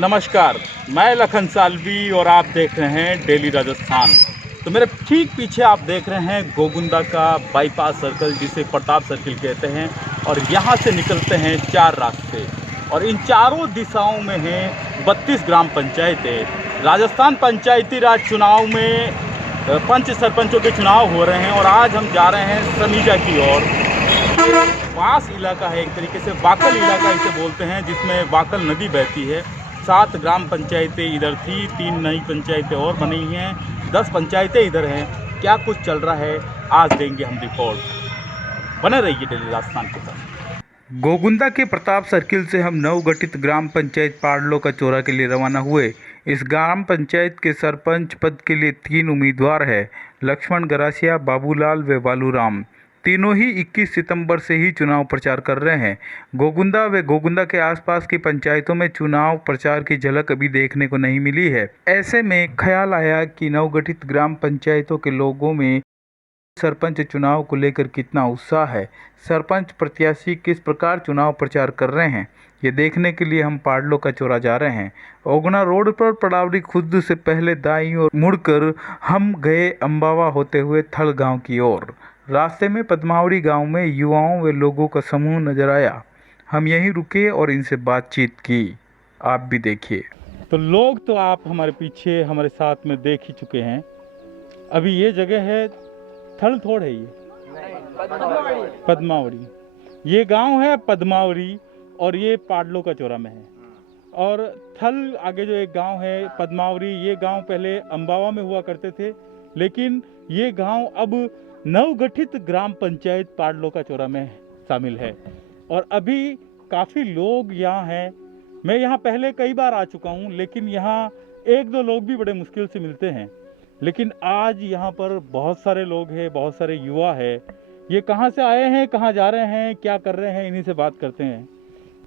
नमस्कार, मैं लखन सालवी और आप देख रहे हैं डेली राजस्थान। तो मेरे ठीक पीछे आप देख रहे हैं गोगुंदा का बाईपास सर्कल, जिसे प्रताप सर्किल कहते हैं। और यहाँ से निकलते हैं 4 रास्ते और इन चारों दिशाओं में हैं 32 ग्राम पंचायतें। राजस्थान पंचायती राज चुनाव में पंच सरपंचों के चुनाव हो रहे हैं और आज हम जा रहे हैं समीजा की ओर। वास इलाका है, एक तरीके से वाकल इलाका इसे बोलते हैं, जिसमें वाकल नदी बहती है। 7 ग्राम पंचायतें इधर थी, 3 नई पंचायतें और बनी हैं, 10 पंचायतें इधर हैं। क्या कुछ चल रहा है आज देंगे हम रिपोर्ट। बने रहिए डेली राजस्थान के साथ। गोगुंदा के प्रताप सर्किल से हम नवगठित ग्राम पंचायत पाडलो का चौरा के लिए रवाना हुए। इस ग्राम पंचायत के सरपंच पद के लिए 3 उम्मीदवार हैं, लक्ष्मण गरासिया, बाबूलाल व बालूराम। तीनों ही 21 सितंबर से ही चुनाव प्रचार कर रहे हैं। गोगुंदा व गोगुंदा के आसपास की पंचायतों में चुनाव प्रचार की झलक अभी देखने को नहीं मिली है। ऐसे में ख्याल आया कि नवगठित ग्राम पंचायतों के लोगों में सरपंच चुनाव को लेकर कितना उत्साह है, सरपंच प्रत्याशी किस प्रकार चुनाव प्रचार कर रहे हैं, ये देखने के लिए हम पाडलो का चौरा जा रहे हैं। ओगना रोड पर पड़ावरी खुर्द से पहले दाईं ओर मुड़कर हम गए अम्बावा होते हुए थल गांव की ओर। रास्ते में पद्मावड़ी गांव में युवाओं व लोगों का समूह नजर आया। हम यहीं रुके और इनसे बातचीत की। आप भी देखिए। तो लोग तो आप हमारे पीछे हमारे साथ में देख ही चुके हैं। अभी ये जगह है थल थोड़ है, ये पद्मावड़ी, ये गांव है पद्मावड़ी और ये पाडलो का चौरा में है। और थल आगे जो एक गांव है पद्मावड़ी, ये गांव पहले अम्बावा में हुआ करते थे, लेकिन ये गांव अब नवगठित ग्राम पंचायत पाडलो का चौरा में शामिल है। और अभी काफ़ी लोग यहाँ हैं। मैं यहाँ पहले कई बार आ चुका हूँ, लेकिन यहाँ 1-2 लोग भी बड़े मुश्किल से मिलते हैं। लेकिन आज यहाँ पर बहुत सारे लोग हैं, बहुत सारे युवा हैं। ये कहाँ से आए हैं, कहाँ जा रहे हैं, क्या कर रहे हैं, इन्हीं से बात करते हैं।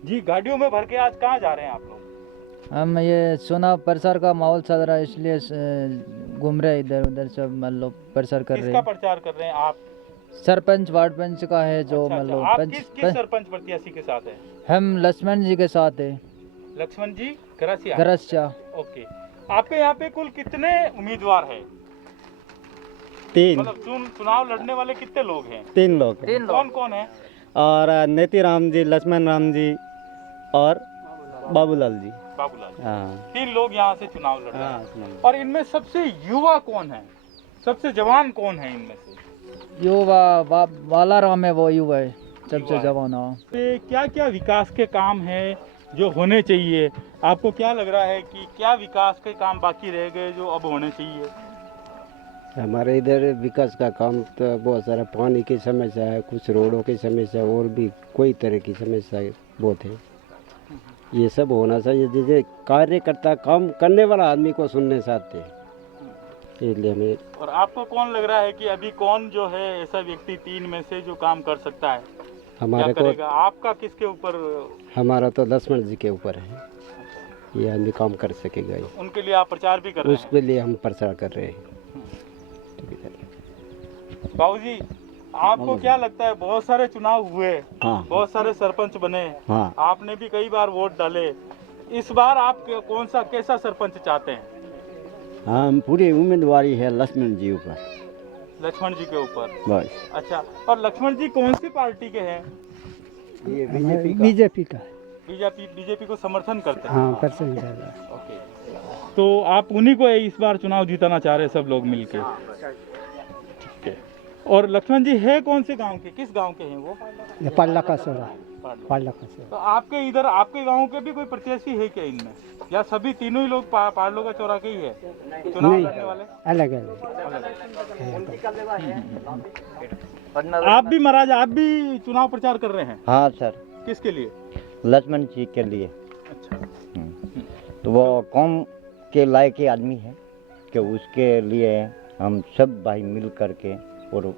जी, गाड़ियों में भर के आज कहाँ जा रहे हैं आप लोग? हम ये चुनाव प्रचार का माहौल चल रहा है, इसलिए घूम रहे इधर उधर, सब मतलब प्रचार कर रहे किसका हैं। प्रचार कर रहे हैं आप? सरपंच वार्ड पंच का है जो अच्छा, मतलब आप पंच किस सरपंच प्रत्याशी के साथ हैं? हम लक्ष्मण जी के साथ है। लक्ष्मण जी गरासिया। गरस्या। ओके, आपके यहाँ पे कुल कितने उम्मीदवार हैं? 3 मतलब चुनाव लड़ने वाले कितने लोग हैं? 3 लोग हैं। कौन कौन है? और नेती राम जी, लक्ष्मण राम जी और बाबूलाल जी। बाबूलाल। हाँ 3 लोग यहाँ से चुनाव लड़ रहे हैं। हाँ। और इनमें सबसे युवा कौन है, सबसे जवान कौन है इनमें से? युवा बालाराम है, वो युवा है सबसे जवान। क्या क्या विकास के काम हैं जो होने चाहिए? आपको क्या लग रहा है कि क्या विकास के काम बाकी रह गए जो अब होने चाहिए? हमारे इधर विकास का काम तो बहुत सारा, पानी की समस्या है, कुछ रोडों की समस्या, और भी कोई तरह की समस्या बहुत है। ये सब होना चाहिए। जैसे कार्यकर्ता काम करने वाला आदमी को सुनने चाहते हैं, इसलिए हमें। और आपको कौन लग रहा है कि अभी कौन जो है ऐसा व्यक्ति 3 में से जो काम कर सकता है? हमारे क्या को करेगा? आपका किसके ऊपर? हमारा तो लक्ष्मण जी के ऊपर है, ये आदमी काम कर सकेगा। उनके लिए आप प्रचार भी कर रहे हैं? उसके लिए हम प्रचार कर रहे हैं। बाबूजी, आपको क्या लगता है, बहुत सारे चुनाव हुए, हाँ। बहुत सारे सरपंच बने, हाँ। आपने भी कई बार वोट डाले, इस बार आप कौन सा कैसा सरपंच चाहते हैं? हम पूरी उम्मीदवारी है लक्ष्मण जी ऊपर। लक्ष्मण जी के ऊपर? बस। अच्छा, और लक्ष्मण जी कौन सी पार्टी के हैं? ये बीजेपी का। बीजेपी को समर्थन करते हैं? हाँ, ओके, तो आप उन्हीं को इस बार चुनाव जीताना चाह रहे हैं सब लोग मिलके? ठीक है। और लक्ष्मण जी है कौन से गांव के, किस गांव के हैं वो? पाडला का चौरा। तो आपके इधर आपके गांव के भी कोई प्रत्याशी है क्या इनमें, या सभी तीनों ही लोग पाडलो का चौरा के ही है चुनाव लड़ने वाले? अलग आप भी महाराज, आप भी चुनाव प्रचार कर रहे हैं? हाँ सर। किसके लिए? लक्ष्मण जी के लिए। अच्छा। तो वो कौम के लायक के आदमी है कि उसके लिए हम सब भाई मिल करके और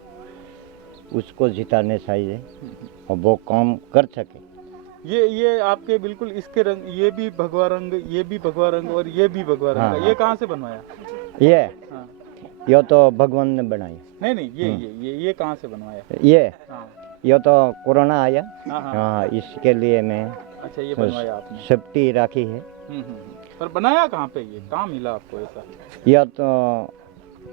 उसको जिताने चाहिए और वो काम कर सके। ये आपके बिल्कुल इसके रंग, ये भी भगवा रंग, ये भी भगवा रंग और ये भी भगवा रंग। हाँ, ये कहाँ से बनवाया? ये हाँ। ये तो भगवान ने बनाया। नहीं नहीं, ये कहाँ से बनवाया? ये हाँ ये तो कोरोना आया, हाँ हाँ। हाँ, इसके लिए मैं अच्छा, ये बनवाया आपने। सेफ्टी राखी है। पर बनाया कहाँ पे? ये कहाँ मिला आपको ऐसा? यह तो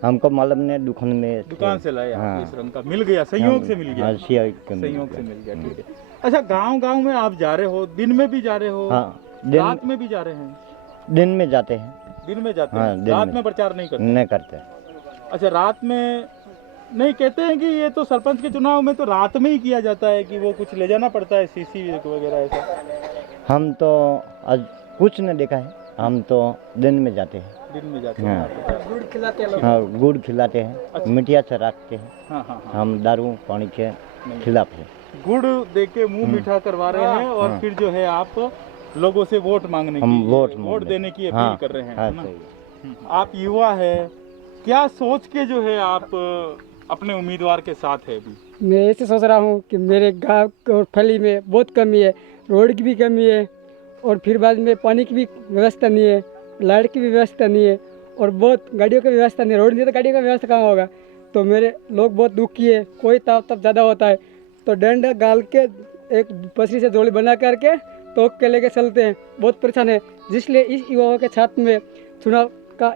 हमको मालूम ने दुकान में दुकान से लाया? हाँ। इस रंग का मिल गया, संयोग से मिल गया। हाँ, संयोग से मिल गया, ठीक है। अच्छा, गांव में आप जा रहे हो, दिन में भी जा रहे हो? हाँ, रात में भी जा रहे हैं? दिन में जाते हैं। दिन में जाते हाँ, हैं, दिन रात में। में प्रचार नहीं करते? नहीं करते। अच्छा, रात में नहीं, कहते हैं कि ये तो सरपंच के चुनाव में तो रात में ही किया जाता है, कि वो कुछ ले जाना पड़ता है, सीसी वगैरह ऐसा। हम तो आज कुछ नहीं देखा है, हम तो दिन में जाते हैं। दिन में जाते हाँ। हैं? गुड़ खिलाते हैं हाँ, गुड़ खिलाते हैं, अच्छा। मिठिया से रखते हैं। हाँ हाँ हाँ। हम दारू पानी के खिलाफ है। गुड़ दे के मुंह मीठा करवा रहे हैं, और फिर जो है आप लोगों से वोट मांगने हम की, वोट देने की अपील हाँ, कर रहे हैं, हाँ, है ना? सही। आप युवा है, क्या सोच के जो है आप अपने उम्मीदवार के साथ है अभी? मैं ऐसे सोच रहा हूँ कि मेरे गांव और फली में बहुत कमी है, रोड की भी कमी है, और फिर बाद में पानी की भी व्यवस्था नहीं है, लाइट की भी व्यवस्था नहीं है, और बहुत गाड़ियों की व्यवस्था नहीं है। रोड नहीं है तो गाड़ियों का व्यवस्था कहाँ होगा? तो मेरे लोग बहुत दुखी है, कोई ताप तप ज़्यादा होता है तो डंडा गाल के एक पसरी से जोड़ी बना करके तोक के लेके चलते हैं, बहुत परेशान है। जिसलिए इस युवाओं के साथ में चुनाव का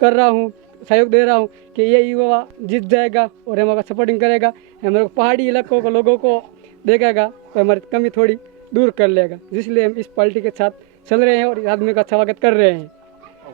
कर रहा हूँ, सहयोग दे रहा हूँ कि ये युवा जीत जाएगा और हमारा सपोर्टिंग करेगा, हमारे पहाड़ी इलाकों को लोगों को देखेगा तो हमारी कमी थोड़ी दूर कर लेगा। जिसलिए हम इस पार्टी के साथ चल रहे हैं और इस आदमी का स्वागत कर रहे हैं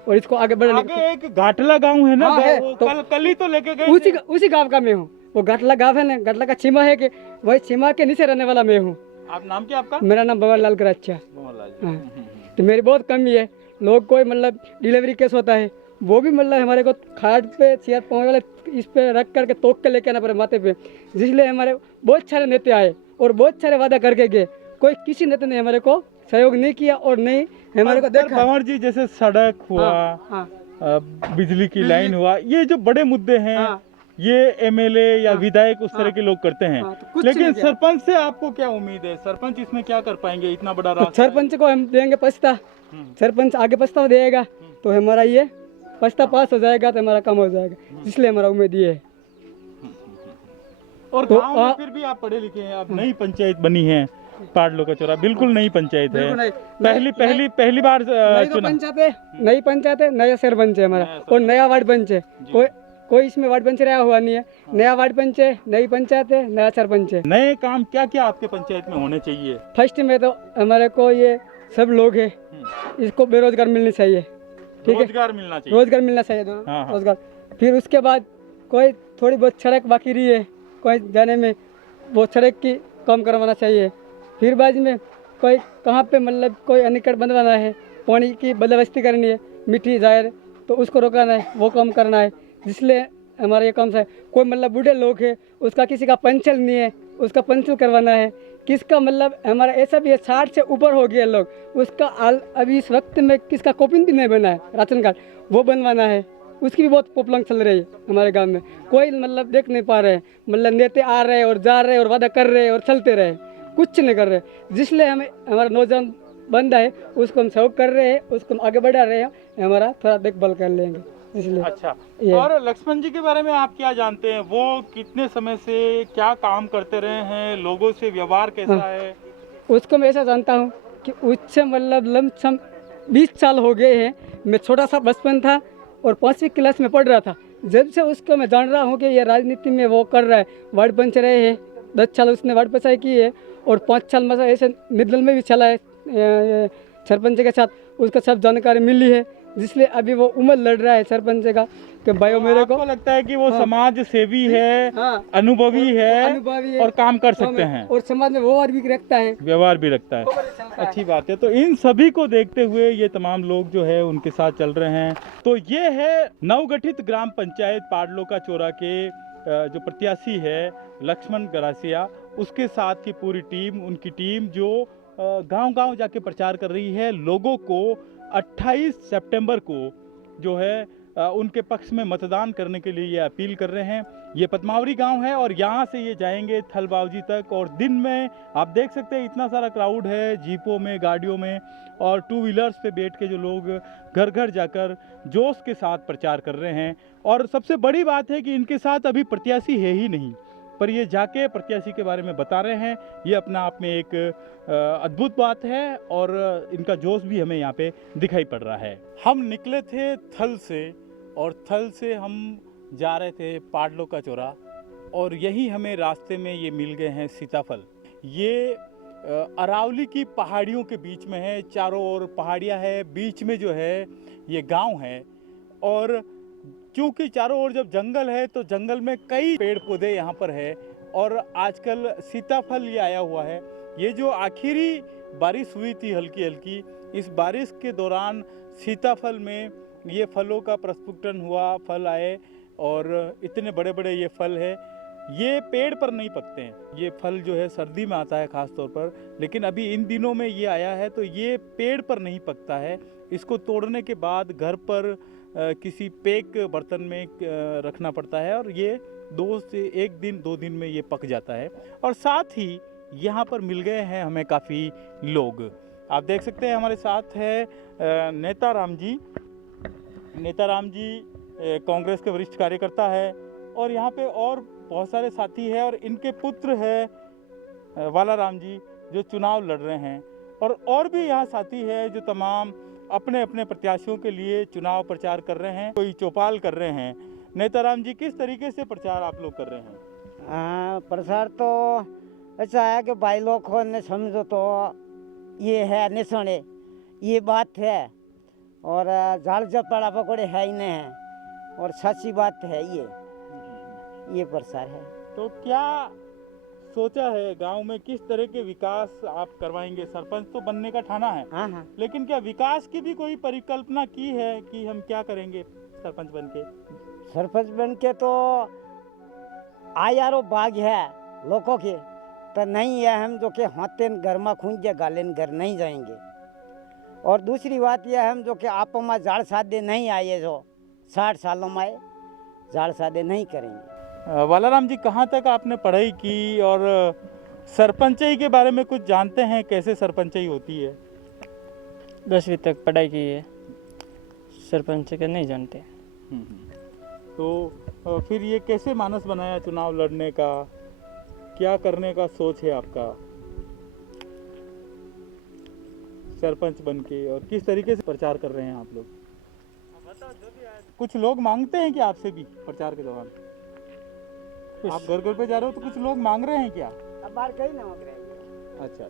और इसको आगे बढ़ाने आगे एक घाटला गांव है ना, हाँ, है। वो तो कल ही तो लेके गए उसी थे। उसी गांव का मैं हूँ। वो घाटला गांव है ना, घाटला का सीमा है कि वही सीमा के नीचे रहने वाला मैं हूँ। आप नाम क्या आपका? मेरा नाम बबर लाल कराचा। मोहनलाल जी। हाँ। तो मेरी बहुत कमी है। लोग कोई मतलब डिलीवरी केस होता है वो भी मतलब हमारे को खाट पे चेयर पाँव वाले इस पे रख करके तोक के लेके आना पड़े माथे पे। जिसलिए हमारे बहुत सारे नेता आए और बहुत सारे वादा करके गए, कोई किसी नेता ने हमारे को सहयोग नहीं किया और नहीं हमारे को देखा। भंवर जी, जैसे सड़क हुआ, हाँ, बिजली की लाइन हुआ, ये जो बड़े मुद्दे हैं, हाँ। ये एमएलए या विधायक उस तरह के लोग करते हैं। हाँ, तो कुछ लेकिन नहीं किया। सरपंच से आपको क्या उम्मीद है? सरपंच इसमें क्या कर पाएंगे? इतना बड़ा तो रास्ता। सरपंच को हम देंगे पछता, सरपंच आगे पछता देगा तो हमारा ये पछता पास हो जाएगा तो हमारा काम हो जाएगा। इसलिए हमारा उम्मीद ये है। और तो गांव में फिर भी आप पढ़े लिखे हैं, अब नई पंचायत बनी है पाडलो का चौरा, बिल्कुल नई पंचायत है, बिल्कुल नहीं। पहली बार नई तो चुना। पंचायत है, नया सरपंच है हमारा और नया वार्ड पंच है। कोई इसमें वार्ड पंच रहा हुआ नहीं है। नया वार्ड पंच है, नई पंचायत है, नया सरपंच है। नए काम क्या क्या आपके पंचायत में होने चाहिए? फर्स्ट में तो हमारे को ये सब लोग है, इसको बेरोजगार मिलनी चाहिए, ठीक है, रोजगार मिलना चाहिए। रोजगार मिलना चाहिए दोनों, हाँ, हाँ। रोजगार। फिर उसके बाद कोई थोड़ी बहुत सड़क बाकी रही है, कोई जाने में वो सड़क की काम करवाना चाहिए। फिर बाद में कोई कहाँ पे मतलब कोई अनिकट बनवाना है, पानी की बंदोबस्ती करनी है, मिट्टी जाहिर तो उसको रोकाना है, वो काम करना है। जिसलिए हमारा ये काम है। कोई मतलब बूढ़े लोग है, उसका किसी का पंचल नहीं है, उसका पंचल करवाना है। किसका मतलब हमारा ऐसा भी है 60 से ऊपर हो गया लोग, उसका अभी इस वक्त में किसका कॉपी भी नहीं बना है, राशन कार्ड वो बनवाना है। उसकी भी बहुत प्रॉब्लम चल रही है हमारे गांव में। कोई मतलब देख नहीं पा रहे हैं, मतलब नेता आ रहे हैं और जा रहे हैं और वादा कर रहे हैं और चलते रहे, कुछ नहीं कर रहे। जिसलिए हमें हमारा नौजवान बंदा है उसको हम सहयोग कर रहे हैं, उसको हम आगे बढ़ा रहे हैं, हमारा थोड़ा देखभाल कर लेंगे इसलिए। अच्छा, और लक्ष्मण जी के बारे में आप क्या जानते हैं? वो कितने समय से क्या काम करते रहे हैं, लोगों से व्यवहार कैसा है? उसको मैं ऐसा जानता हूँ कि उससे मतलब लमसम 20 साल हो गए हैं। मैं छोटा सा बचपन था और 5वीं क्लास में पढ़ रहा था, जब से उसको मैं जान रहा हूँ कि ये राजनीति में वो कर रहा है। वार्ड पंच रहे हैं, 10 साल उसने वार्ड पंचाई की है और 5 साल मतलब ऐसे मिडल में भी चला है सरपंच के साथ, उसका सब जानकारी मिली है। जिसलिए अभी वो उम्र लड़ रहा है सरपंच का कि भाई मेरे को आपको लगता है कि वो समाज सेवी है, हाँ, अनुभवी है अनुभवी है और काम कर सकते हैं, और समाज में व्यवहार भी रखता है, व्यवहार भी रखता है। अच्छी बात है। तो इन सभी को देखते हुए ये तमाम लोग जो है उनके साथ चल रहे हैं। तो ये है नवगठित ग्राम पंचायत पाडलो का चौरा के जो प्रत्याशी है लक्ष्मण गरासिया, उसके साथ की पूरी टीम, उनकी टीम जो गांव-गांव जाके प्रचार कर रही है। लोगों को 28 सितंबर को जो है उनके पक्ष में मतदान करने के लिए ये अपील कर रहे हैं। ये पद्मावरी गांव है और यहाँ से ये जाएंगे थलबावजी तक, और दिन में आप देख सकते हैं इतना सारा क्राउड है, जीपों में, गाड़ियों में और टू व्हीलर्स पे बैठ के जो लोग घर घर जाकर जोश के साथ प्रचार कर रहे हैं। और सबसे बड़ी बात है कि इनके साथ अभी प्रत्याशी है ही नहीं, पर ये जाके प्रत्याशी के बारे में बता रहे हैं। ये अपना आप में एक अद्भुत बात है और इनका जोश भी हमें यहाँ पे दिखाई पड़ रहा है। हम निकले थे थल से और थल से हम जा रहे थे पाडलो का चौरा, और यही हमें रास्ते में ये मिल गए हैं सीताफल। ये अरावली की पहाड़ियों के बीच में है, चारों ओर पहाड़ियाँ है, बीच में जो है ये गांव है। और क्योंकि चारों ओर जब जंगल है तो जंगल में कई पेड़ पौधे यहाँ पर है, और आजकल सीताफल ये आया हुआ है। ये जो आखिरी बारिश हुई थी हल्की हल्की, इस बारिश के दौरान सीताफल में ये फलों का प्रस्फुटन हुआ, फल आए, और इतने बड़े बड़े ये फल है। ये पेड़ पर नहीं पकते हैं, ये फल जो है सर्दी में आता है ख़ास तौर पर, लेकिन अभी इन दिनों में ये आया है तो ये पेड़ पर नहीं पकता है। इसको तोड़ने के बाद घर पर किसी पैक बर्तन में रखना पड़ता है, और ये 2 से 1 दिन 2 दिन में ये पक जाता है। और साथ ही यहाँ पर मिल गए हैं हमें काफ़ी लोग। आप देख सकते हैं हमारे साथ है नेता राम जी। नेता राम जी कांग्रेस के वरिष्ठ कार्यकर्ता है, और यहाँ पे और बहुत सारे साथी हैं, और इनके पुत्र है वाला राम जी जो चुनाव लड़ रहे हैं, और भी यहाँ साथी है जो तमाम अपने अपने प्रत्याशियों के लिए चुनाव प्रचार कर रहे हैं, कोई चौपाल कर रहे हैं। नेता राम जी, किस तरीके से प्रचार आप लोग कर रहे हैं? प्रसार तो ऐसा है कि भाई लोग ने समझो तो ये है निशाने, ये बात है, और झाड़ झपड़ा पकड़े है ही नहीं है, और सच्ची बात है ये प्रसार है। तो क्या सोचा है गांव में, किस तरह के विकास आप करवाएंगे? सरपंच तो बनने का ठाना है, हाँ, लेकिन क्या विकास की भी कोई परिकल्पना की है कि हम क्या करेंगे सरपंच बन के? सरपंच बन के तो आयारो बाग है लोगों के, तो नहीं है हम जो कि हाथे घर में खूंजे गालेन घर नहीं जाएंगे। और दूसरी बात यह है हम जो कि आप में झाड़ सादे नहीं आए, जो 60 सालों में आए झाड़ सादे नहीं करेंगे। वालाराम जी, कहाँ तक आपने पढ़ाई की और सरपंचाई के बारे में कुछ जानते हैं? कैसे सरपंचाई होती है? 10वीं तक पढ़ाई की है, सरपंच के नहीं जानते। तो फिर ये कैसे मानस बनाया चुनाव लड़ने का? क्या करने का सोच है आपका सरपंच बन के, और किस तरीके से प्रचार कर रहे हैं आप लोग? कुछ लोग मांगते हैं कि आपसे भी प्रचार के दौरान? आप घर घर पे जा रहे हो तो कुछ लोग मांग रहे हैं क्या? अब बाहर कहीं ना मांग रहे हैं। अच्छा,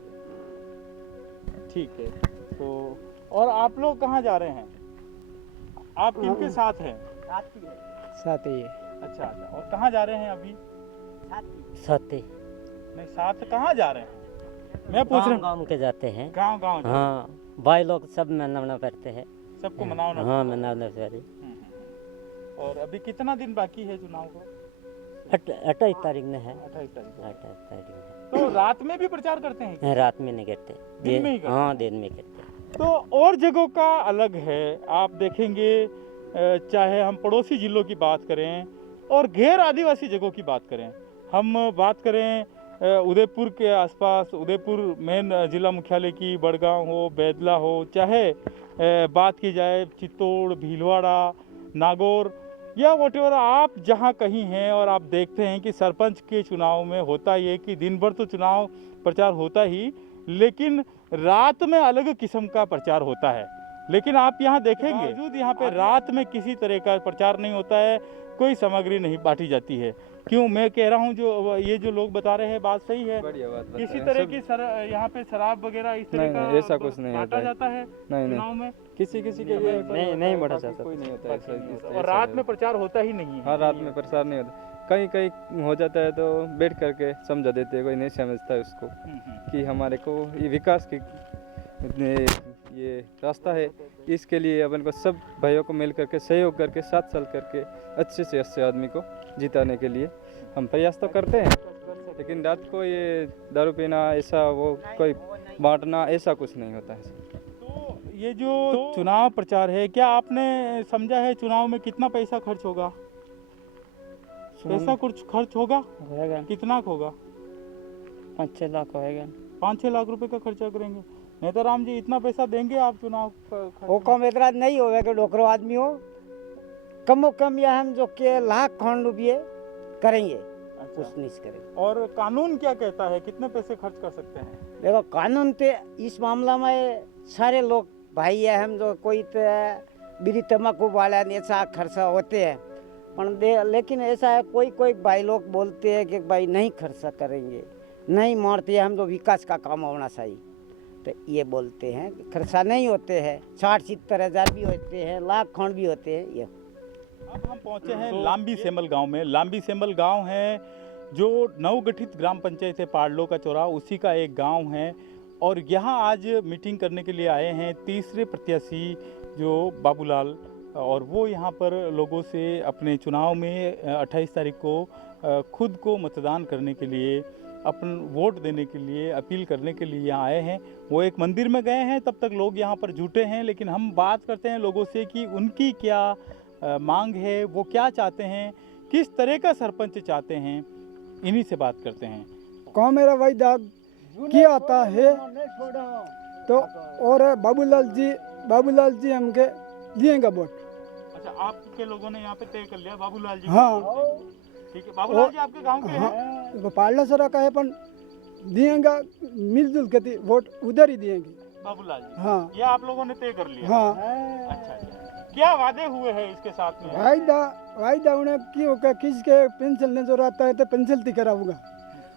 ठीक है। तो और आप लोग कहाँ जा रहे हैं? आप किनके साथ हैं? साथ ही है। अच्छा, और कहाँ जा रहे हैं अभी? साथी नहीं, साथ कहाँ जा रहे हैं? मैं पूछ रहा हूँ। गाँव के जाते हैं। गाँव हाँ, भाई लोग सब मनाना पड़ते हैं। सबको मनाना? हाँ, मनाना पड़ते। और अभी कितना दिन बाकी है चुनाव को? 28 तारीख में है। 28 तारीख। 28 तारीख में। तो रात में भी प्रचार करते हैं? रात में नहीं करते, दिन में ही करते? हाँ, दिन में करते। तो और जगहों का अलग है। आप देखेंगे, चाहे हम पड़ोसी जिलों की बात करें और गैर आदिवासी जगहों की बात करें, हम बात करें उदयपुर के आसपास, उदयपुर मेन जिला मुख्यालय की, बड़गांव हो, बैदला हो, चाहे बात की जाए चित्तौड़, भीलवाड़ा, नागौर, या वॉटेवर आप जहां कहीं हैं, और आप देखते हैं कि सरपंच के चुनाव में होता ये कि दिन भर तो चुनाव प्रचार होता ही, लेकिन रात में अलग किस्म का प्रचार होता है। लेकिन आप यहाँ देखेंगे बावजूद यहाँ पे रात में किसी तरह का प्रचार नहीं होता है, कोई सामग्री नहीं बांटी जाती है। क्यों मैं कह रहा हूँ, जो ये जो लोग बता रहे हैं बात सही है? किसी तरह की यहाँ पे शराब वगैरह इस तरह का ऐसा कुछ नहीं बांटा जाता है चुनाव में? किसी के लिए नहीं बढ़ा जाता, कोई नहीं होता है। और रात में प्रचार होता ही नहीं है? हाँ, रात में प्रचार नहीं होता। कहीं कहीं हो जाता है तो बैठ करके समझा देते हैं, कोई नहीं समझता है उसको कि हमारे को ये विकास की ये रास्ता है, इसके लिए अपन को सब भाइयों को मिल करके सहयोग करके साथ चल करके अच्छे से अच्छे आदमी को जिताने के लिए हम प्रयास तो करते हैं। लेकिन रात को ये दारू पीना, ऐसा वो कोई बांटना, ऐसा कुछ नहीं होता है। तो ये जो चुनाव प्रचार है, क्या आपने समझा है चुनाव में कितना पैसा खर्च होगा? पैसा कुछ खर्च होगा? होएगा कितना होगा? 5-6 लाख होएगा। 5-6 लाख रुपए का खर्चा करेंगे। नेताराम जी, इतना पैसा देंगे आप चुनाव वो कम इतना नहीं होगा कि डोकरो आदमी हो, कमो कम या हम जो के लाख खंड रुपये करेंगे, कुछ नहीं करेंगे। और कानून क्या कहता है, कितने पैसे खर्च कर सकते हैं? देखो कानून पे इस मामला में सारे लोग भाई है, हम जो कोई तो बीड़ी तम्बाकू वाला ऐसा खर्चा होते हैं, पर लेकिन ऐसा है कोई भाई लोग बोलते हैं कि भाई नहीं खर्चा करेंगे, नहीं मारते हैं, हम जो विकास का काम होना चाहिए, तो ये बोलते हैं कि खर्चा नहीं होते हैं, 60-70 हज़ार भी होते हैं, लाख खंड भी होते हैं। ये अब हम पहुंचे हैं लांबी सेमल गांव में। लांबी सेमल गांव है जो नवगठित ग्राम पंचायत है पाड़लो का चौराहा, उसी का एक गांव है। और यहाँ आज मीटिंग करने के लिए आए हैं तीसरे प्रत्याशी जो बाबूलाल, और वो यहाँ पर लोगों से अपने चुनाव में 28 तारीख को खुद को मतदान करने के लिए, अपन वोट देने के लिए अपील करने के लिए यहाँ आए हैं। वो एक मंदिर में गए हैं, तब तक लोग यहाँ पर जुटे हैं, लेकिन हम बात करते हैं लोगों से कि उनकी क्या मांग है, वो क्या चाहते हैं, किस तरह का सरपंच चाहते हैं, इन्हीं से बात करते हैं। कौन मेरा वायदा किया आता है तो, और बाबूलाल जी हमके दिएंगे वोट। अच्छा, आपके लोगों ने यहाँ पे तय कर लिया बाबूलाल जी? हाँ, ठीक है। बाबूलाल जी आपके गांव के हैं? हाँ, पाड़ला सरा का है, पर दिएंगे मिलजुल के वोट उधर ही दिएंगे बाबूलाल जी। हाँ, ये आप लोगों ने तय कर लिया? हाँ। अच्छा, क्या वादे हुए हैं इसके साथ में? वायदा उन्हें क्यों का किसके पेंसिल ने जो रहता है तो पेंसिल ती कराऊंगा,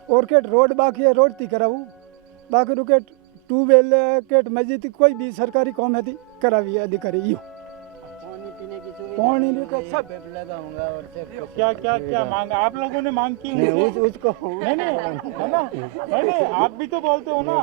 और के रोड बाकी है रोड ती कराऊँ, बाकी रुके ट्यूबवेल के मस्जिद कोई भी सरकारी काम है करावी अधिकारी यो पानी सब लगाऊंगा। और क्या क्या क्या मांग आप लोगों ने मांग की है? उसको नहीं है ना, नहीं आप भी तो बोलते हो ना,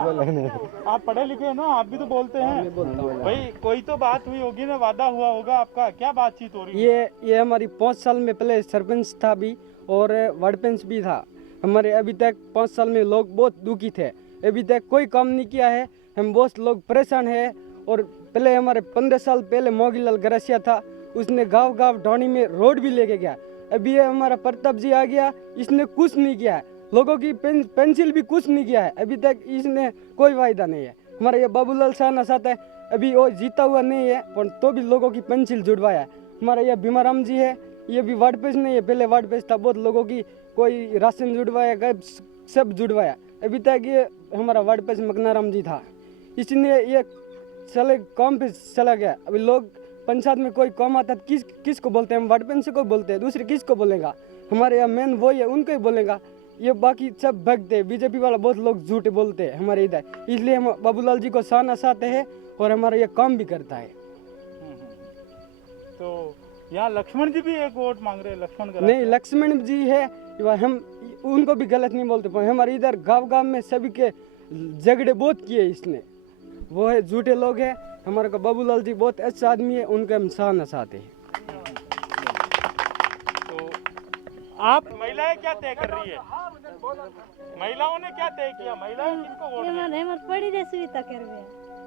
आप पढ़े लिखे हो ना, आप भी तो बोलते हैं भाई। कोई तो बात हुई होगी ना, वादा हुआ होगा आपका, क्या बातचीत हो रही है? ये हमारी 5 साल में पहले सरपंच था भी और वार्ड पंच भी था हमारे। अभी तक 5 साल में लोग बहुत दुखी थे, अभी तक कोई काम नहीं किया है, हम बहुत लोग परेशान है। और पहले हमारे 15 साल पहले मोगीलाल गरसिया था, उसने गांव ढाणी में रोड भी लेके गया। अभी ये हमारा प्रताप जी आ गया, इसने कुछ नहीं किया है, लोगों की पेंसिल भी कुछ नहीं किया है, अभी तक इसने कोई वायदा नहीं है। हमारा ये बाबूलाल शाह साथ है, अभी वो जीता हुआ नहीं है, पर तो भी लोगों की पेंसिल जुड़वाया है। हमारा ये भीमाराम जी है, ये भी वार्ड पेज नहीं है, पहले वार्ड पेज था, बहुत लोगों की कोई राशन जुड़वाया, सब जुड़वाया। अभी तक ये हमारा वार्ड पेज मकनाराम जी था, इसने ये चले काम पे चला गया। अभी लोग पंचायत में कोई काम आता है किसको बोलते हैं, हम वार्ड पेज को बोलते हैं, दूसरे किसको बोलेगा? हमारे यहाँ मेन वही है, उनको ही बोलेगा। ये बाकी सब भगते हैं, बीजेपी वाला बहुत लोग झूठ बोलते हैं हमारे इधर, इसलिए हम बाबूलाल जी को शान आते हैं और हमारा ये काम भी करता है। तो यहाँ लक्ष्मण जी भी एक वोट मांग रहे हैं, लक्ष्मण नहीं, लक्ष्मण जी है, हम उनको भी गलत नहीं बोलते, पर हमारे इधर गांव में सभी के झगड़े बहुत किए इसने, वो है झूठे लोग हैं। हमारे को बाबूलाल जी बहुत अच्छा आदमी है, उनके हम शान आते हैं। तो आप महिलाएं क्या तय कर रही है? महिलाओं ने क्या तय किया? महिलाएं किनको वोट देंगी? हमर पड़ी रे सुविधा करवे।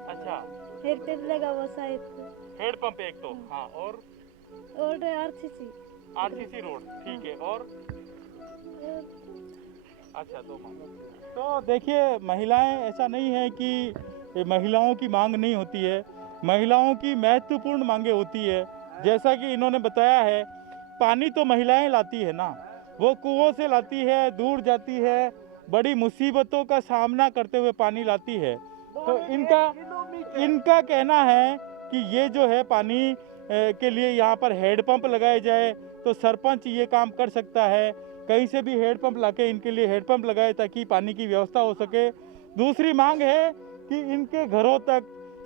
अच्छा, हेड कर लेगा वो शायद हेड पंप एक तो, हाँ, और आरसीसी रोड, ठीक है, और अच्छा, तो देखिए महिलाएं, ऐसा नहीं है कि महिलाओं की मांग नहीं होती है, महिलाओं की महत्वपूर्ण मांगे होती है। जैसा कि इन्होंने बताया है, पानी तो महिलाएं लाती है ना, वो कुओं से लाती है, दूर जाती है, बड़ी मुसीबतों का सामना करते हुए पानी लाती है। तो इनका कहना है कि ये जो है पानी के लिए यहाँ पर हेडपंप लगाए जाए, तो सरपंच ये काम कर सकता है, कहीं से भी हेडपंप लाके इनके लिए हेडपंप लगाए ताकि पानी की व्यवस्था हो सके। दूसरी मांग है कि इनके घरों तक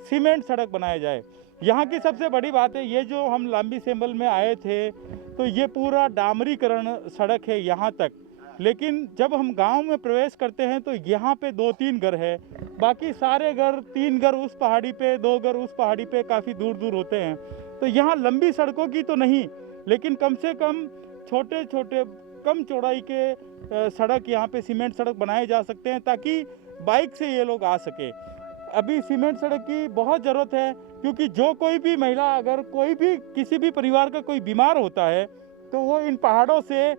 सीमेंट सड़क बनाया जाए। यहाँ की सबसे बड़ी बात है, ये जो हम लांबी सेम्बल में आए थे तो ये पूरा डामरीकरण सड़क है यहाँ तक, लेकिन जब हम गांव में प्रवेश करते हैं तो यहाँ पे 2-3 घर है, बाकी सारे घर 3 घर उस पहाड़ी पे, 2 घर उस पहाड़ी पे काफ़ी दूर दूर होते हैं। तो यहाँ लंबी सड़कों की तो नहीं, लेकिन कम से कम छोटे छोटे कम चौड़ाई के सड़क यहाँ पे सीमेंट सड़क बनाए जा सकते हैं ताकि बाइक से ये लोग आ सके। अभी सीमेंट सड़क की बहुत ज़रूरत है, क्योंकि जो कोई भी महिला, अगर कोई भी किसी भी परिवार का कोई बीमार होता है तो वो इन पहाड़ों से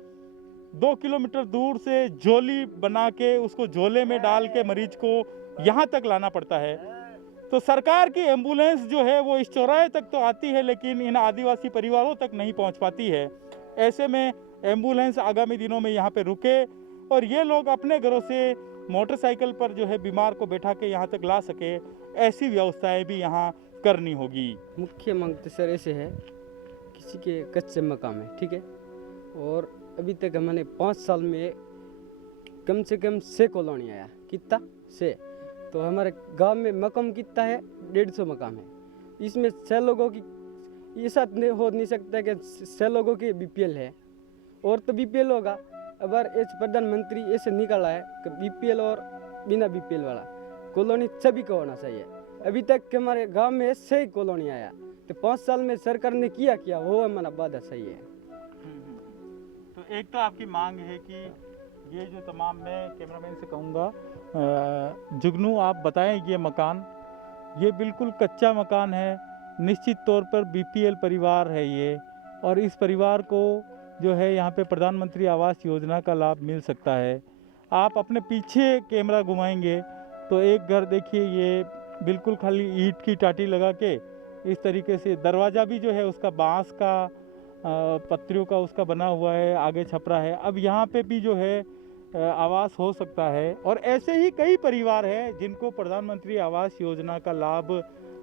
2 किलोमीटर दूर से झोली बना के उसको झोले में डाल के मरीज को यहाँ तक लाना पड़ता है। तो सरकार की एम्बुलेंस जो है वो इस चौराहे तक तो आती है, लेकिन इन आदिवासी परिवारों तक नहीं पहुँच पाती है। ऐसे में एम्बुलेंस आगामी दिनों में यहाँ पे रुके और ये लोग अपने घरों से मोटरसाइकिल पर जो है बीमार को बैठा के यहाँ तक ला सके, ऐसी व्यवस्थाएं भी यहाँ करनी होगी। मुख्य मांग तो सर ऐसे है, किसी के कच्चे मकान है, ठीक है, और अभी तक हमने 5 साल में कम से कम 6 कॉलोनी आया, कितना 6, तो हमारे गांव में मकान कितना है 150 मकान है। इसमें 6 लोगों की ऐसा हो नहीं सकता कि 6 लोगों की बीपीएल है, और तो बीपीएल होगा। अगर एच प्रधानमंत्री ऐसे निकाला है कि बीपीएल और बिना बीपीएल वाला कॉलोनी सभी को होना चाहिए। अभी तक हमारे गांव में 6 कॉलोनी आया, तो 5 साल में सरकार ने किया वो हमारा वादा सही है। तो एक तो आपकी मांग है कि ये जो तमाम, मैं कैमरामैन से कहूँगा जुगनू आप बताएं, ये मकान ये बिल्कुल कच्चा मकान है, निश्चित तौर पर बीपीएल परिवार है ये, और इस परिवार को जो है यहाँ पे प्रधानमंत्री आवास योजना का लाभ मिल सकता है। आप अपने पीछे कैमरा घुमाएंगे तो एक घर देखिए, ये बिल्कुल खाली ईंट की टाटी लगा के इस तरीके से, दरवाज़ा भी जो है उसका बांस का पत्रियों का उसका बना हुआ है, आगे छपरा है। अब यहाँ पे भी जो है आवास हो सकता है, और ऐसे ही कई परिवार हैं जिनको प्रधानमंत्री आवास योजना का लाभ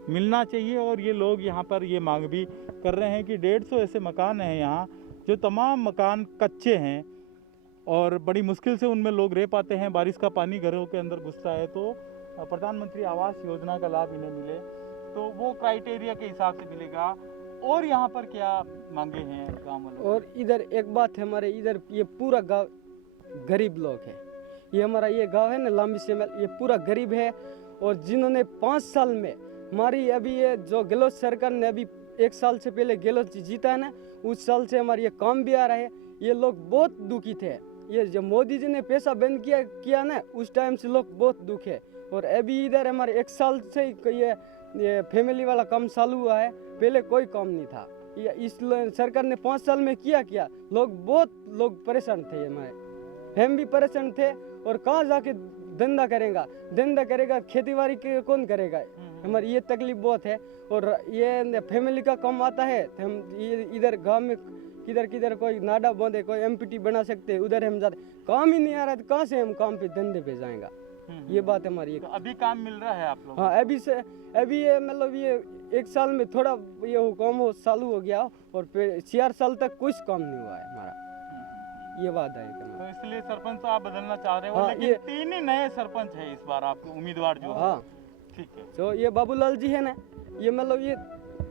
मिलना चाहिए, और ये लोग यहाँ पर ये मांग भी कर रहे हैं कि 150 ऐसे मकान हैं यहाँ, जो तमाम मकान कच्चे हैं और बड़ी मुश्किल से उनमें लोग रह पाते हैं। बारिश का पानी घरों के अंदर घुसता है, तो प्रधानमंत्री आवास योजना का लाभ इन्हें मिले तो वो क्राइटेरिया के हिसाब से मिलेगा। और यहाँ पर क्या मांगे हैं गाँव वालों? और इधर एक बात है, हमारे इधर ये पूरा गांव गरीब लोग है। ये हमारा ये गांव है ना लांबी सेमल, ये पूरा गरीब है, और जिन्होंने 5 साल में हमारी अभी ये जो गहलोत सरकार ने अभी 1 साल से पहले गहलोत जी जीता है ना, उस साल से हमारे ये काम भी आ रहा है। ये लोग बहुत दुखी थे, ये जब मोदी जी ने पैसा बंद किया ना, उस टाइम से लोग बहुत दुख है। और अभी इधर हमारे 1 साल से ये फैमिली वाला काम चालू हुआ है, पहले कोई काम नहीं था। ये इस सरकार ने 5 साल में किया बहुत लोग परेशान थे, हमारे हम भी परेशान थे। और कहाँ जाके धंधा करेगा खेती-बाड़ी के कौन करेगा? हमारी ये तकलीफ बहुत है। और ये फैमिली का काम आता है तो हम इधर गांव में किधर कोई नाडा बांधे, कोई एमपीटी बना सकते हैं, उधर हम जाते, काम ही नहीं आ रहा है तो कहाँ से हम काम पे धंधे पे जाएगा? ये बात हमारी। तो अभी काम मिल रहा है आप लोग? हाँ, अभी ये मतलब ये 1 साल में थोड़ा ये काम हो चालू हो गया, और 4 साल तक कुछ काम नहीं हुआ है हमारा। ये बात है। तो इसलिए सरपंच तो आप बदलना चाह रहे हो? हाँ, लेकिन 3 ही नए सरपंच है इस बार आपके उम्मीदवार जो है। हाँ ठीक है। तो ये बाबूलाल जी है ना, ये मतलब ये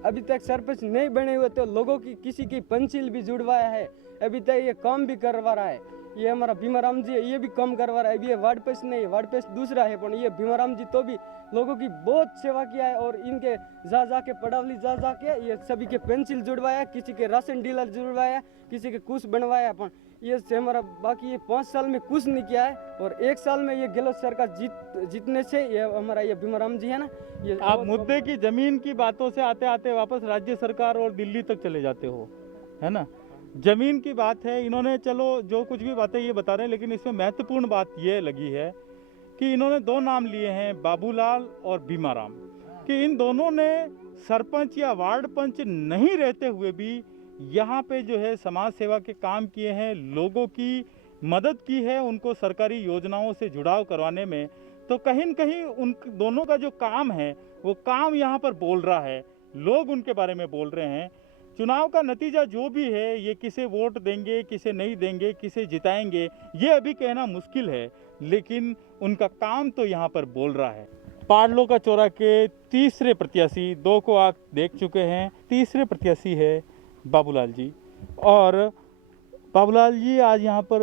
अभी तक सरपंच नहीं बने हुए, तो लोगों की किसी की पंचिल भी जुड़वाया है, अभी तक ये काम भी करवा रहा है। ये हमारा भीमाराम जी है, ये भी काम करवा रहा है। अभी ये वार्ड पेश नहीं है, वार्ड पेश दूसरा है, पर ये भीमाराम जी तो भी लोगों की बहुत सेवा किया है। और इनके जा के पड़ावली जा के ये सभी के पेंसिल जुड़वाया, किसी के राशन डीलर जुड़वाया, किसी के कुछ बनवाया, पर ये से हमारा बाकी ये 5 साल में कुछ नहीं किया है। और 1 साल में ये गहलोत सरकार जीतने से ये हमारा ये भीमाराम जी है ना, ये आप मुद्दे की जमीन की बातों से आते आते वापस राज्य सरकार और दिल्ली तक चले जाते हो, है ना? जमीन की बात है, इन्होंने चलो जो कुछ भी बातें ये बता रहे हैं, लेकिन इसमें महत्वपूर्ण बात ये लगी है कि इन्होंने 2 नाम लिए हैं, बाबूलाल और भीमाराम, कि इन दोनों ने सरपंच या वार्ड पंच नहीं रहते हुए भी यहाँ पे जो है समाज सेवा के काम किए हैं, लोगों की मदद की है, उनको सरकारी योजनाओं से जुड़ाव करवाने में। तो कहीं न कहीं उन दोनों का जो काम है वो काम यहाँ पर बोल रहा है, लोग उनके बारे में बोल रहे हैं। चुनाव का नतीजा जो भी है, ये किसे वोट देंगे, किसे नहीं देंगे, किसे जिताएंगे, ये अभी कहना मुश्किल है, लेकिन उनका काम तो यहाँ पर बोल रहा है। पाडलों का चौरा के तीसरे प्रत्याशी, 2 को आप देख चुके हैं, तीसरे प्रत्याशी है बाबूलाल जी। और बाबूलाल जी आज यहाँ पर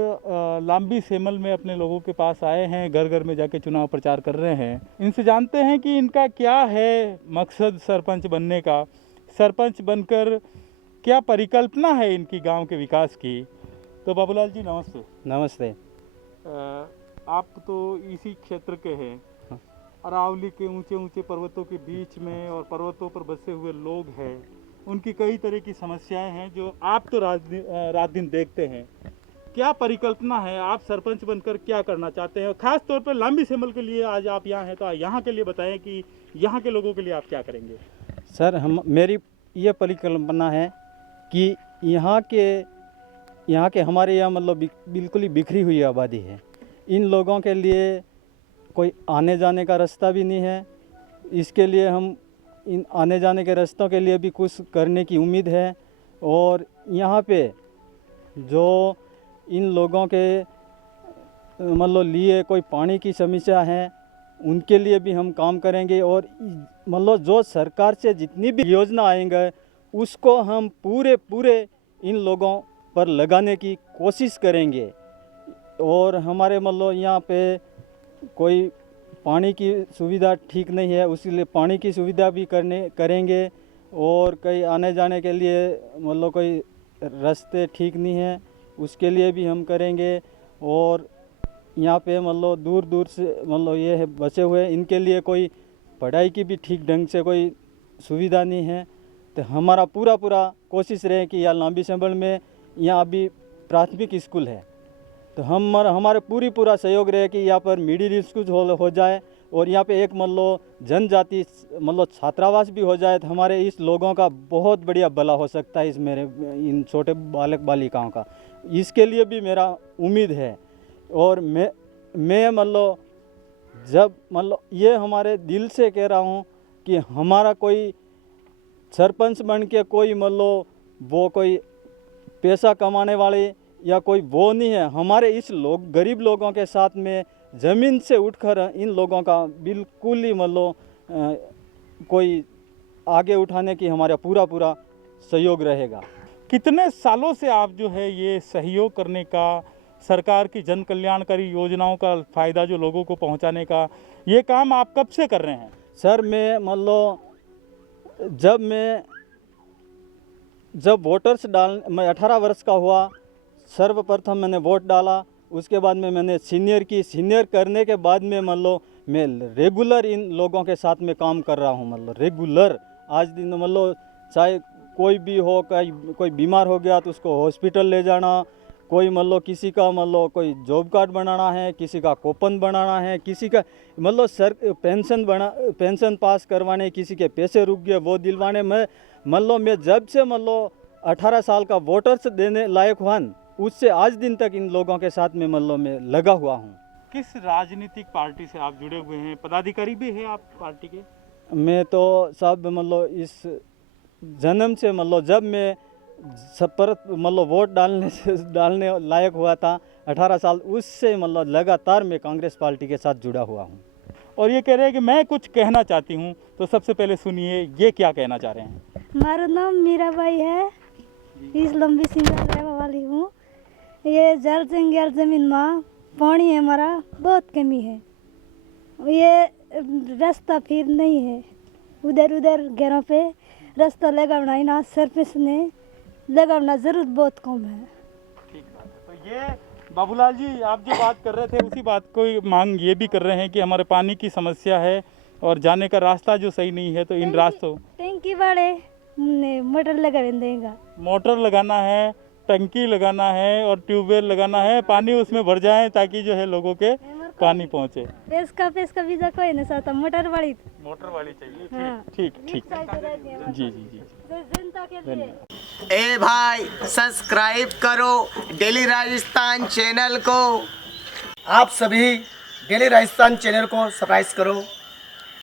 लांबी सेमल में अपने लोगों के पास आए हैं, घर घर में जाके चुनाव प्रचार कर रहे हैं। इनसे जानते हैं कि इनका क्या है मकसद सरपंच बनने का, सरपंच बनकर क्या परिकल्पना है इनकी गांव के विकास की। तो बाबूलाल जी नमस्ते। नमस्ते। आप तो इसी क्षेत्र के हैं, अरावली के ऊंचे ऊंचे पर्वतों के बीच में और पर्वतों पर बसे हुए लोग हैं, उनकी कई तरह की समस्याएं हैं जो आप तो रात दिन देखते हैं। क्या परिकल्पना है, आप सरपंच बनकर क्या करना चाहते हैं, और ख़ास तौर पर लांबी सेमल के लिए आज आप यहाँ हैं, तो यहाँ के लिए बताएं कि यहाँ के लोगों के लिए आप क्या करेंगे। सर मेरी ये परिकल्पना है कि यहाँ के हमारे यहाँ मतलब बिल्कुल ही बिखरी हुई आबादी है। इन लोगों के लिए कोई आने जाने का रास्ता भी नहीं है। इसके लिए हम इन आने जाने के रास्तों के लिए भी कुछ करने की उम्मीद है। और यहाँ पे जो इन लोगों के मतलब लिए कोई पानी की समस्या है, उनके लिए भी हम काम करेंगे। और मतलब जो सरकार से जितनी भी योजना आएंगे उसको हम पूरे इन लोगों पर लगाने की कोशिश करेंगे। और हमारे मतलब यहाँ पे कोई पानी की सुविधा ठीक नहीं है, उसके पानी की सुविधा भी करेंगे। और कहीं आने जाने के लिए मतलब कोई रास्ते ठीक नहीं है, उसके लिए भी हम करेंगे। और यहाँ पे मतलब दूर दूर से मतलब ये है बसे हुए, इनके लिए कोई पढ़ाई की भी ठीक ढंग से कोई सुविधा नहीं है। तो हमारा पूरा कोशिश रहे कि यहाँ लांबी सेंबल में यहाँ अभी प्राथमिक स्कूल है, तो हमारे पूरा सहयोग रहे कि यहाँ पर मिडिल स्कूल हो जाए और यहाँ पे एक मतलब जनजाति मतलब छात्रावास भी हो जाए, तो हमारे इस लोगों का बहुत बढ़िया भला हो सकता है, इस मेरे इन छोटे बालक बालिकाओं का। इसके लिए भी मेरा उम्मीद है। और मैं मतलब जब मतलब ये हमारे दिल से कह रहा हूँ कि हमारा कोई सरपंच बन के कोई मतलब वो कोई पैसा कमाने वाले या कोई वो नहीं है। हमारे इस गरीब लोगों के साथ में ज़मीन से उठकर इन लोगों का बिल्कुल ही मतलब कोई आगे उठाने की हमारा पूरा सहयोग रहेगा। कितने सालों से आप जो है ये सहयोग करने का, सरकार की जन कल्याणकारी योजनाओं का फ़ायदा जो लोगों को पहुंचाने का, ये काम आप कब से कर रहे हैं? सर मैं मतलब जब वोटर्स मैं 18 वर्ष का हुआ, सर्वप्रथम मैंने वोट डाला। उसके बाद में मैंने सीनियर करने के बाद में मतलब मैं रेगुलर इन लोगों के साथ में काम कर रहा हूँ। मतलब रेगुलर आज दिन मतलब चाहे कोई भी हो, कोई बीमार हो गया तो उसको हॉस्पिटल ले जाना, कोई मतलब किसी का मतलब कोई जॉब कार्ड बनाना है, किसी का कूपन बनाना है, किसी का मतलब पेंशन पास करवाने, किसी के पैसे रुक गए वो दिलवाने में मैं जब से 18 साल का वोटर्स देने लायक हुआ उससे आज दिन तक इन लोगों के साथ में मैं लगा हुआ हूँ। किस राजनीतिक पार्टी से आप जुड़े हुए हैं? पदाधिकारी भी हैं आप पार्टी के? मैं तो सब इस जन्म से जब मैं वोट डालने लायक हुआ था 18 साल, उससे लगातार मैं कांग्रेस पार्टी के साथ जुड़ा हुआ हूँ। और ये कह रहे हैं कि मैं कुछ कहना चाहती हूँ, तो सबसे पहले सुनिए ये क्या कहना चाह रहे हैं। हमारा नाम मीराबाई है, इस लंबी सिंगल रहने वाली हूँ। ये जल जंगल जमीन में पानी है, हमारा बहुत कमी है। ये रास्ता फिर नहीं है, उधर घरों पे रास्ता लगाना ही ना, सरपंच ने लगाना जरूरत बहुत कम है। ठीक बात है। तो ये बाबूलाल जी आप जो बात कर रहे थे उसी बात को मांग ये भी कर रहे हैं कि हमारे पानी की समस्या है और जाने का रास्ता जो सही नहीं है, तो इन रास्तों टंकी वाले मोटर लगा देगा, मोटर लगाना है, टंकी लगाना है और ट्यूबवेल लगाना है, पानी उसमें भर जाए ताकि जो है लोगों के पानी पहुँचे। पेश का वीजा कोई नहीं चाहता, मोटर वाली चाहिए। हाँ। ठीक जी जनता के लिए। ए भाई सब्सक्राइब करो डेली राजस्थान चैनल को। आप सभी डेली राजस्थान चैनल को सब्सक्राइब करो।